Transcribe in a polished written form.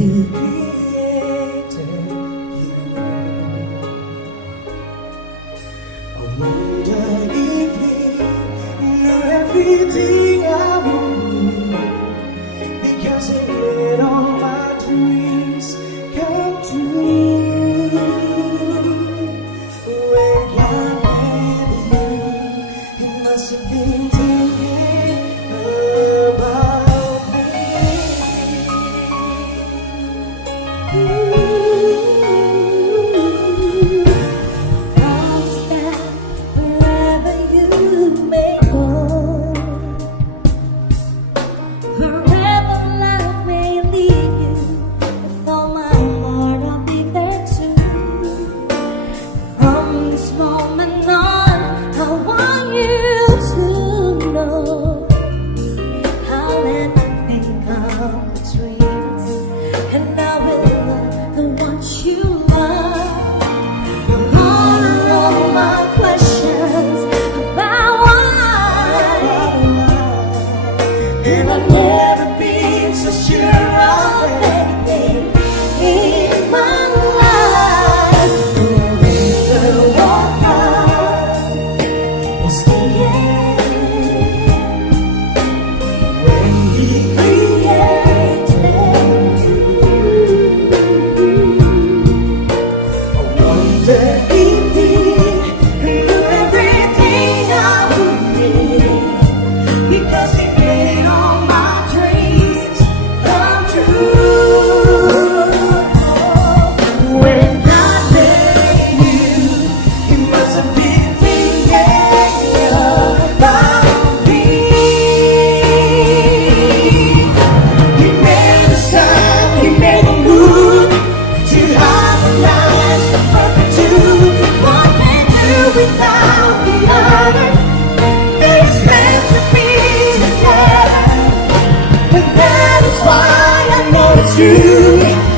He created you. I wonder if He knew everything I would need, because He made all my dreams come true. When God made you, He must have been thinking about me. Promise that wherever you may go, wherever life may lead you, with all my heart I'll be there too. From this moment on, I want you to know I'll let nothing come between us, and I will love the ones you love. You'll honor all my questions about why, And I've never been so sure of anything in my life. The walk out was the end. When He created you, I wonder if He knew everything I would need, because He made all my dreams come true. When God made you, He must have been thinking about me. He made the sun, He made the moon to harmonize the perfect two. One can do without the other. They was meant to be together, and that is why I know it's true.